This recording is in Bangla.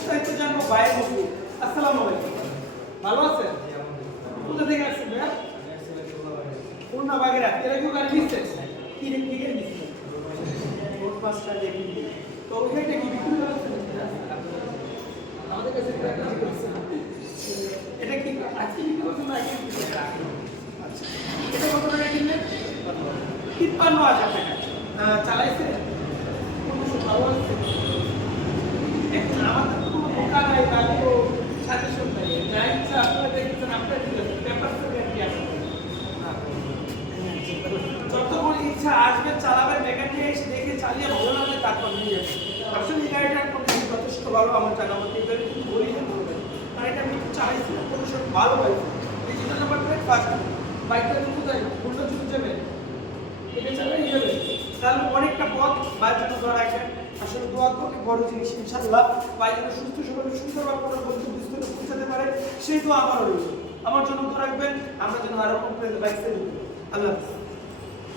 বিস্তারিত জানবো ভাইয়ের মুখে। আসসালামু আলাইকুম, ভালো আছেন? কোথা থেকে আসছেন ভাইয়া? খুলনা বাগেরা। এর আগে গাড়ি নিচ্ছেন? কি গাড়ি নিচ্ছেন? রোড পাঁচটা দেখি। তো ওই গাড়িটা কি বিক্রি করেছেন? আমাদের কাছে বিক্রি করছেন। এটা কি আজকে বিক্রি করছেন না আগে বিক্রি করছেন? আচ্ছা, এটা কত টাকা কিনলেন? 53,000 টাকা। চালাইছে? ভালো আছে? এখন আমাদের তো কোনো দোকান নাই, তাহলে তো সাজেশন নাই। যা ইচ্ছা আপনারা দেখছেন, আপনারা ঠিক আছে, পেপার তো গ্যারান্টি আছে। যতক্ষণ ইচ্ছা আসবেন, চালাবেন, মেকানিক এসে দেখে চালিয়ে ভালো লাগলে তারপর নিয়ে যাবেন। আসলে এই গাড়িটার কন্ডিশন যথেষ্ট ভালো আমার জানা মতো। এই গাড়ি কিন্তু বলিনি বলবেন, কারণ এটা আমি একটু চালাইছিলাম, কন্ডিশন ভালো পাইছি। Digital number plate first. বাইকটা যদি কোথায় খুলনা চলে যাবেন, এটা চালাই যাবে, তাহলে অনেকটা পথ বাইক জন্য ধরা রাখবেন। আসলে দোয়া করলে বড় জিনিস, ইনশাআল্লাহ বাইক যেন সুস্থ সবল সুন্দরভাবে কোনো গন্তব্যস্থলে পৌঁছাতে পারে, সেই দোয়া আমারও রইল। আমার জন্য দোয়া রাখবেন, আমরা যেন আরো কম বাইক সেল। আল্লাহ হাফেজ।